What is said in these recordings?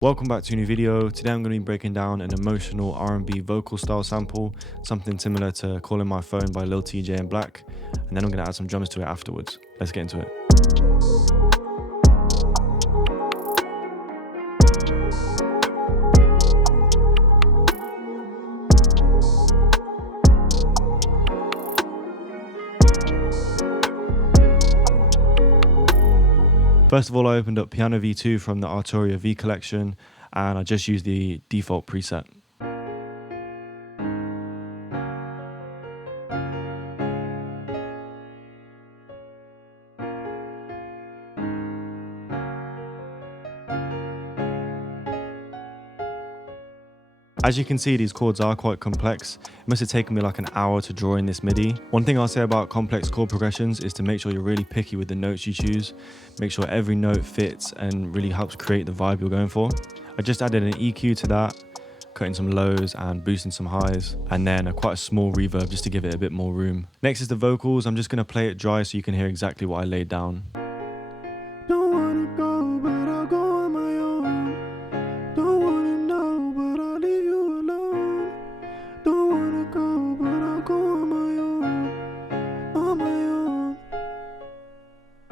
Welcome back to a new video. Today I'm going to be breaking down an emotional R&B vocal style sample, something similar to Calling My Phone by Lil TJ and Black, and then I'm going to add some drums to it afterwards. Let's get into it. First of all, I opened up Piano V2 from the Arturia V collection, and I just used the default preset. As you can see, these chords are quite complex. It must have taken me like an hour to draw in this MIDI. One thing I'll say about complex chord progressions is to make sure you're really picky with the notes you choose. Make sure every note fits and really helps create the vibe you're going for. I just added an EQ to that, cutting some lows and boosting some highs, and then quite a small reverb just to give it a bit more room. Next is the vocals. I'm just going to play it dry so you can hear exactly what I laid down. Don't wanna go, but I'll go on my own. Don't wanna know, but I'll leave you alone. Don't wanna go, but I'll go on my own. On my own.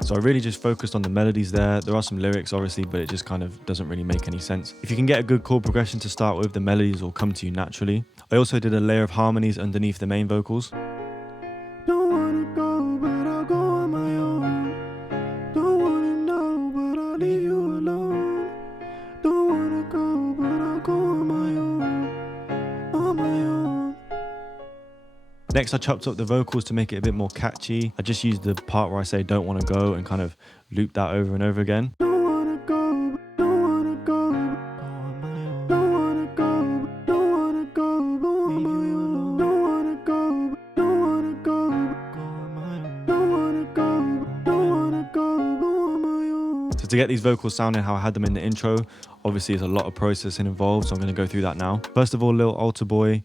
So I really just focused on the melodies there. There are some lyrics obviously, but it just kind of doesn't really make any sense. If you can get a good chord progression to start with, the melodies will come to you naturally. I also did a layer of harmonies underneath the main vocals. Don't wanna go, but I'll go on my own. Don't wanna know, but I'll leave you alone. Don't wanna go, but I'll go on my own. On my own. Next, I chopped up the vocals to make it a bit more catchy. I just used the part where I say don't want to go and kind of loop that over and over again. Don't wanna go, don't wanna go, go on my own. Don't wanna go, don't wanna go, go on my own. Don't wanna go, don't wanna go, go on my own. Don't wanna go, don't wanna go, go on my own. So to get these vocals sounding how I had them in the intro, obviously there's a lot of processing involved, so I'm going to go through that now. First of all, Lil Alter Boy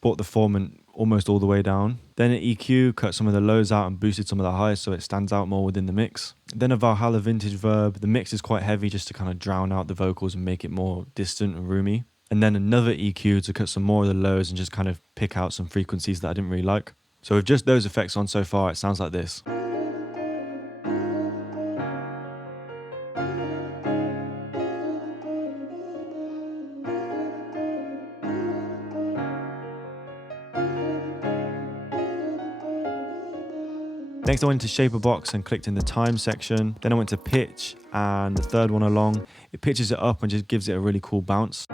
brought the formant almost all the way down. Then an EQ, cut some of the lows out and boosted some of the highs so it stands out more within the mix. Then a Valhalla vintage verb. The mix is quite heavy just to kind of drown out the vocals and make it more distant and roomy. And then another EQ to cut some more of the lows and just kind of pick out some frequencies that I didn't really like. So with just those effects on so far, it sounds like this. Next I went to shape a box and clicked in the time section. Then I went to pitch, and the third one along, it pitches it up and just gives it a really cool bounce.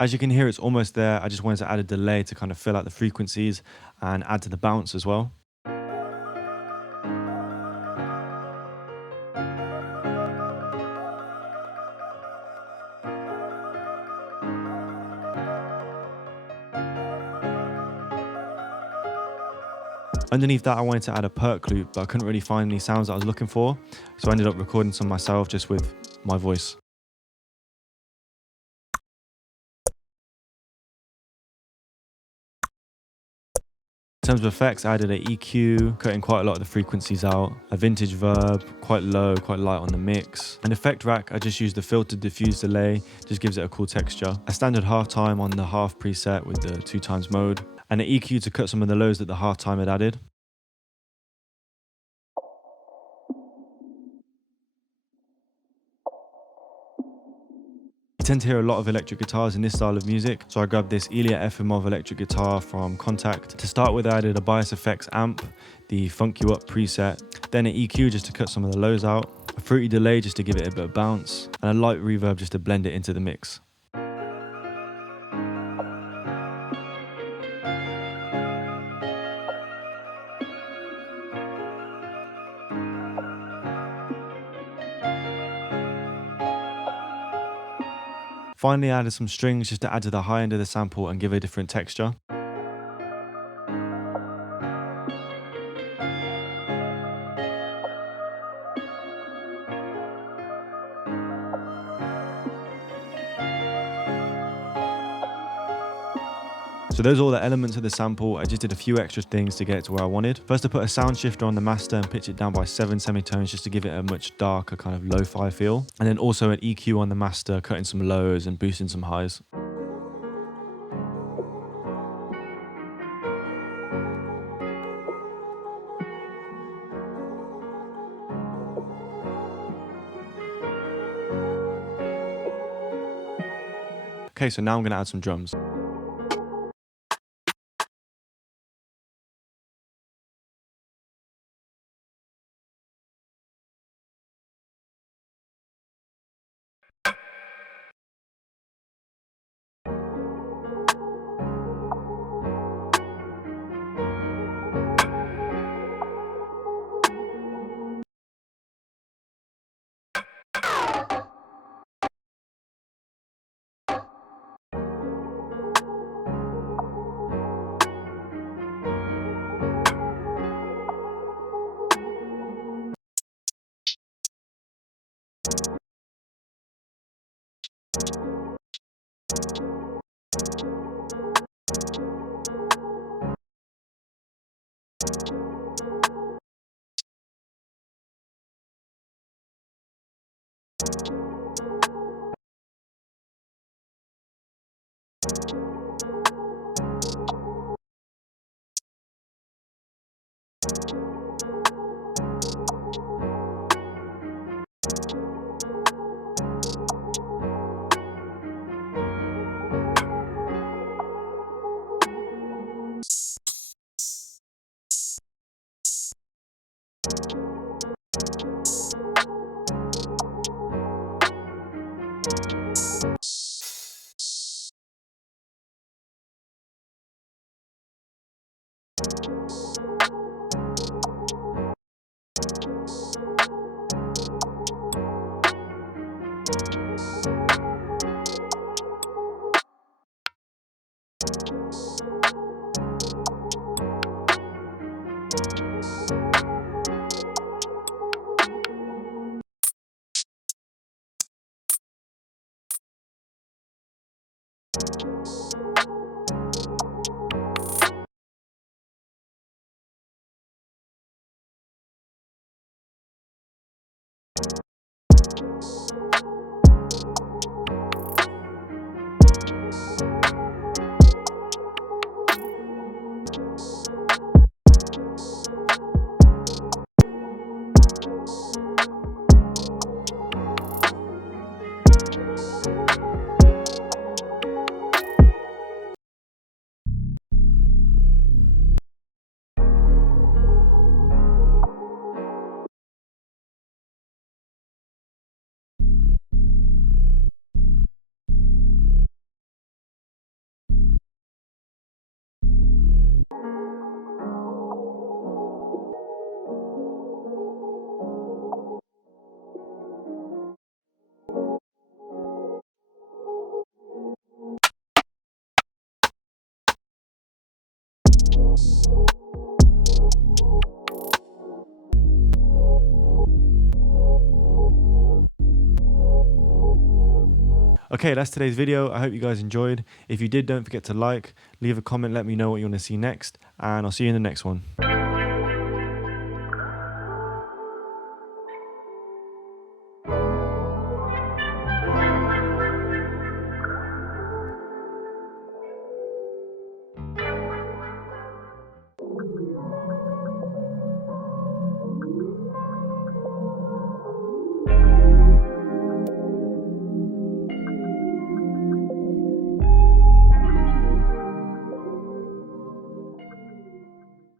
As you can hear, it's almost there. I just wanted to add a delay to kind of fill out the frequencies and add to the bounce as well. Underneath that, I wanted to add a perk loop, but I couldn't really find any sounds that I was looking for, so I ended up recording some myself just with my voice. In terms of effects, I added an EQ, cutting quite a lot of the frequencies out, a vintage verb, quite low, quite light on the mix. An effect rack, I just used the filtered diffuse delay, just gives it a cool texture. A standard halftime on the half preset with the 2x mode, and an EQ to cut some of the lows that the halftime had added. You tend to hear a lot of electric guitars in this style of music, so I grabbed this Ilya Efimov electric guitar from Contact. To start with, I added a Bias Effects amp, the Funk You Up preset, then an EQ just to cut some of the lows out, a fruity delay just to give it a bit of bounce, and a light reverb just to blend it into the mix. Finally, I added some strings just to add to the high end of the sample and give a different texture. So those are all the elements of the sample. I just did a few extra things to get it to where I wanted. First, I put a sound shifter on the master and pitched it down by 7 semitones just to give it a much darker kind of lo-fi feel. And then also an EQ on the master, cutting some lows and boosting some highs. Okay, so now I'm gonna add some drums. Okay, that's today's video. I hope you guys enjoyed. If you did, don't forget to like, leave a comment, let me know what you want to see next, and I'll see you in the next one.